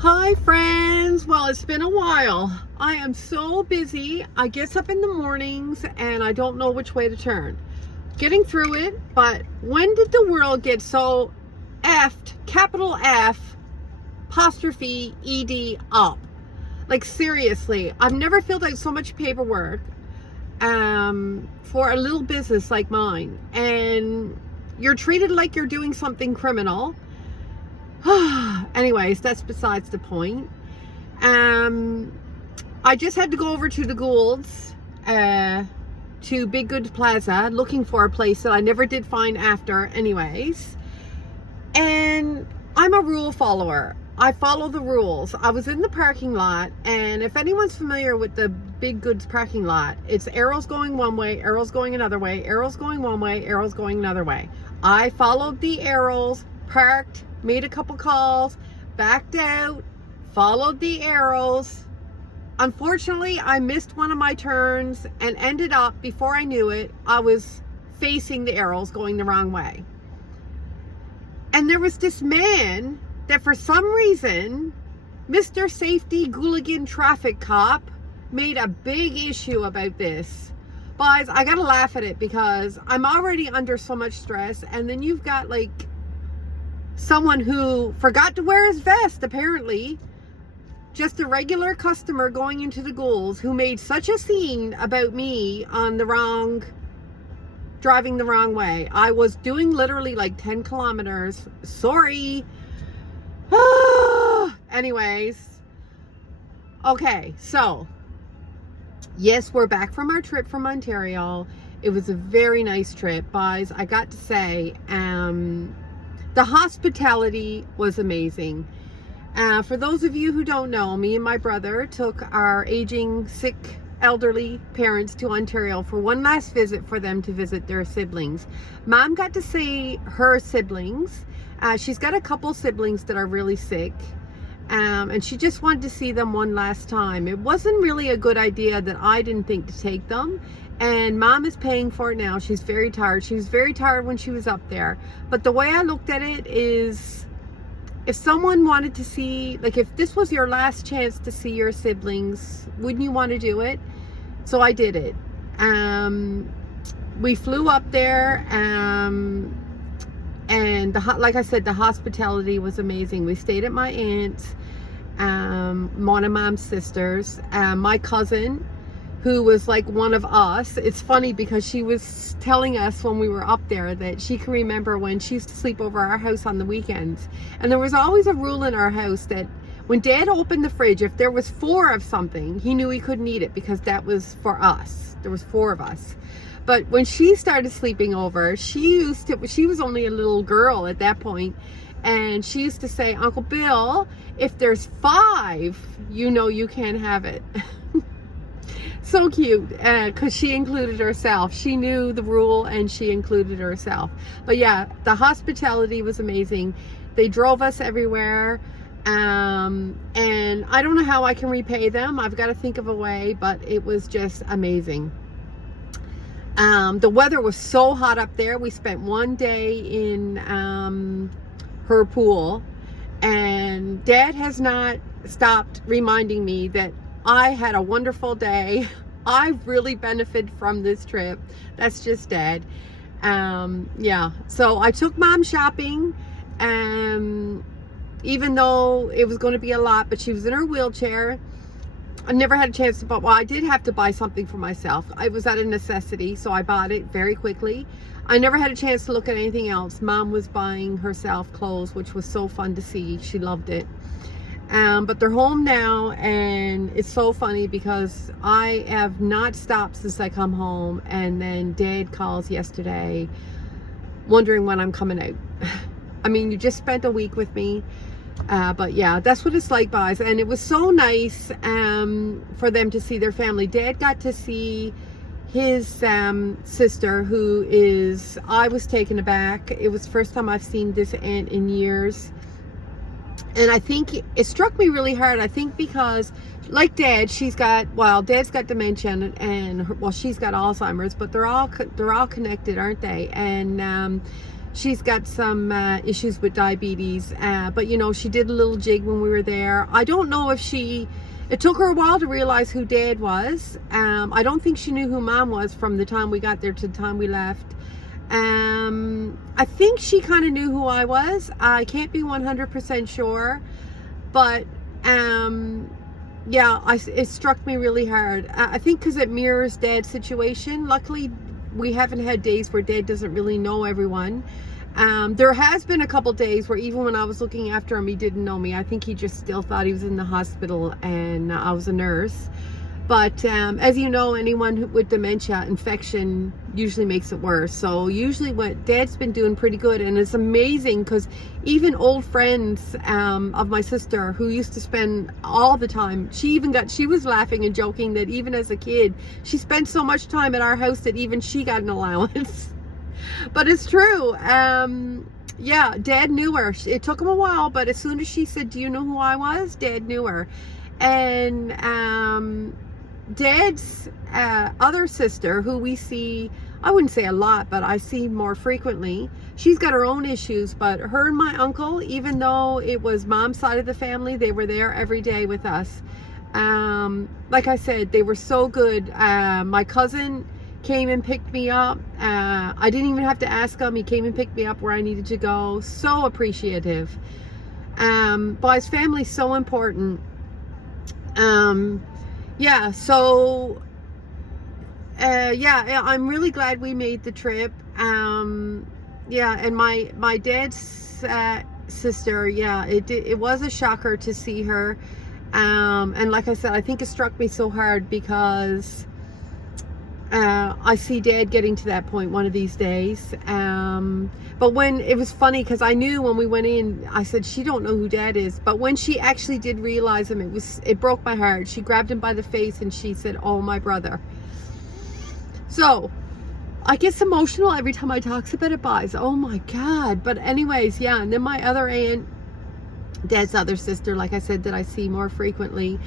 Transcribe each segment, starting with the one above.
Hi friends, well it's been a while. I am so busy. I get up in the mornings and I don't know which way to turn. Getting through it, but when did the world get so effed, capital F, apostrophe ED up? Like seriously, I've never filled out so much paperwork for a little business like mine, and you're treated like you're doing something criminal. Anyways, that's besides the point. I just had to go over to the Goulds, to Big Good Plaza, looking for a place that I never did find after anyways. And I'm a rule follower. I follow the rules. I was in the parking lot, and if anyone's familiar with the Big Goods parking lot, it's arrows going one way, arrows going another way, arrows going one way, arrows going another way. I followed the arrows, parked, made a couple calls, backed out, followed the arrows. Unfortunately, I missed one of my turns and ended up, before I knew it, I was facing the arrows going the wrong way. And there was this man that for some reason, Mr. Safety Hooligan Traffic Cop, made a big issue about this. Guys, I gotta laugh at it because I'm already under so much stress, and then you've got like someone who forgot to wear his vest, apparently. Just a regular customer going into the Goulds who made such a scene about me on driving the wrong way. I was doing literally like 10 kilometers. Sorry. Anyways. Okay, so yes, we're back from our trip from Ontario. It was a very nice trip, guys. I got to say, the hospitality was amazing. For those of you who don't know, me and my brother took our aging, sick, elderly parents to Ontario for one last visit for them to visit their siblings. Mom got to see her siblings. She's got a couple siblings that are really sick. And she just wanted to see them one last time. It wasn't really a good idea that I didn't think to take them. And Mom is paying for it now. She's very tired. She was very tired when she was up there. But the way I looked at it is, if someone wanted to see, like if this was your last chance to see your siblings, wouldn't you want to do it? So I did it. We flew up there, and like I said, the hospitality was amazing. We stayed at my aunt's, one of Mom's sisters, my cousin, who was like one of us. It's funny because she was telling us when we were up there that she can remember when she used to sleep over our house on the weekends. And there was always a rule in our house that when Dad opened the fridge, if there was 4 of something, he knew he couldn't eat it because that was for us. There was 4 of us. But when she started sleeping over, she was only a little girl at that point, and she used to say, Uncle Bill, if there's 5, you know you can't have it. So cute, because she included herself. She knew the rule and she included herself. But yeah, the hospitality was amazing. They drove us everywhere, and I don't know how I can repay them. I've got to think of a way, but it was just amazing. The weather was so hot up there. We spent one day in her pool, and Dad has not stopped reminding me that I had a wonderful day. I really benefited from this trip. That's just Dad. Yeah, so I took Mom shopping, even though it was going to be a lot, but she was in her wheelchair. I never had a chance to buy, well, I did have to buy something for myself. I was at a necessity, so I bought it very quickly. I never had a chance to look at anything else. Mom was buying herself clothes, which was so fun to see. She loved it. But they're home now, and it's so funny because I have not stopped since I come home, and then Dad calls yesterday wondering when I'm coming out. I mean, you just spent a week with me. But yeah, that's what it's like, guys. And it was so nice for them to see their family. Dad got to see his sister, who is, I was taken aback. It was the first time I've seen this aunt in years. And I think it struck me really hard. I think because, like Dad, Dad's got dementia, and well, she's got Alzheimer's, but they're all connected, aren't they? And she's got some issues with diabetes, but you know, she did a little jig when we were there. I don't know if it took her a while to realize who Dad was. I don't think she knew who Mom was from the time we got there to the time we left. I think she kind of knew who I was. I can't be 100% sure, but yeah, it struck me really hard. I think because it mirrors Dad's situation. Luckily, we haven't had days where Dad doesn't really know everyone. There has been a couple days where even when I was looking after him, he didn't know me. I think he just still thought he was in the hospital and I was a nurse. But as you know, anyone with dementia, infection usually makes it worse. So usually what Dad's been doing pretty good, and it's amazing because even old friends of my sister who used to spend all the time, she was laughing and joking that even as a kid, she spent so much time at our house that even she got an allowance. But it's true. Yeah, Dad knew her. It took him a while, but as soon as she said, "Do you know who I was?" Dad knew her. And Dad's other sister, who we see, I wouldn't say a lot, but I see more frequently, she's got her own issues, but her and my uncle, even though it was Mom's side of the family, they were there every day with us. Like I said, they were so good. My cousin came and picked me up. I didn't even have to ask him. He came and picked me up where I needed to go. So appreciative. But his family's so important. Yeah, so yeah, I'm really glad we made the trip. Yeah, and my dad's sister, yeah, it was a shocker to see her. And like I said, I think it struck me so hard because I see Dad getting to that point one of these days. But when it was funny, because I knew when we went in, I said, she don't know who Dad is. But when she actually did realize him, it broke my heart. She grabbed him by the face and she said, "Oh, my brother." So I get emotional every time I talk about it, guys. Oh my God. But anyways, yeah. And then my other aunt, Dad's other sister, like I said, that I see more frequently.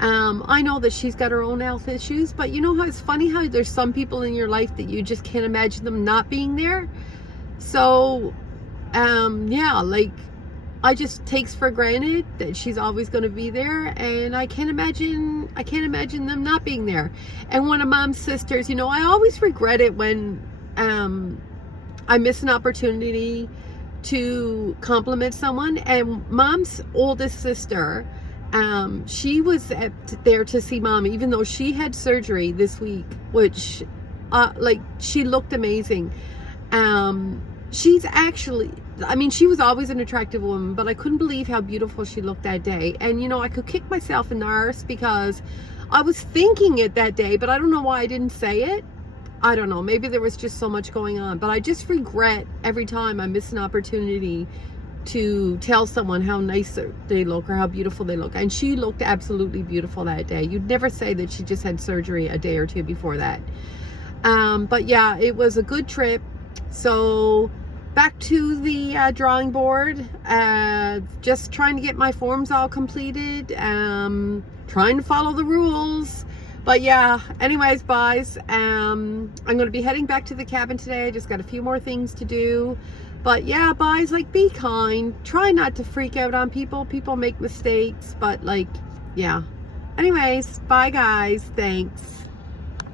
I know that she's got her own health issues, but you know how it's funny how there's some people in your life that you just can't imagine them not being there. So, yeah, like I just takes for granted that she's always going to be there, and I can't imagine them not being there. And one of Mom's sisters, you know, I always regret it when I miss an opportunity to compliment someone. And Mom's oldest sister, she was there to see Mom, even though she had surgery this week, which like, she looked amazing. She's actually, I mean, she was always an attractive woman, but I couldn't believe how beautiful she looked that day. And you know, I could kick myself in the arse because I was thinking it that day, but I don't know why I didn't say it. I don't know, maybe there was just so much going on, but I just regret every time I miss an opportunity to tell someone how nice they look or how beautiful they look. And she looked absolutely beautiful that day. You'd never say that she just had surgery a day or two before that. But yeah, it was a good trip. So back to the drawing board, just trying to get my forms all completed, trying to follow the rules. But yeah, anyways, guys, I'm going to be heading back to the cabin today. I just got a few more things to do. But yeah, guys, like, be kind. Try not to freak out on people. People make mistakes, but like, yeah. Anyways, bye guys. Thanks.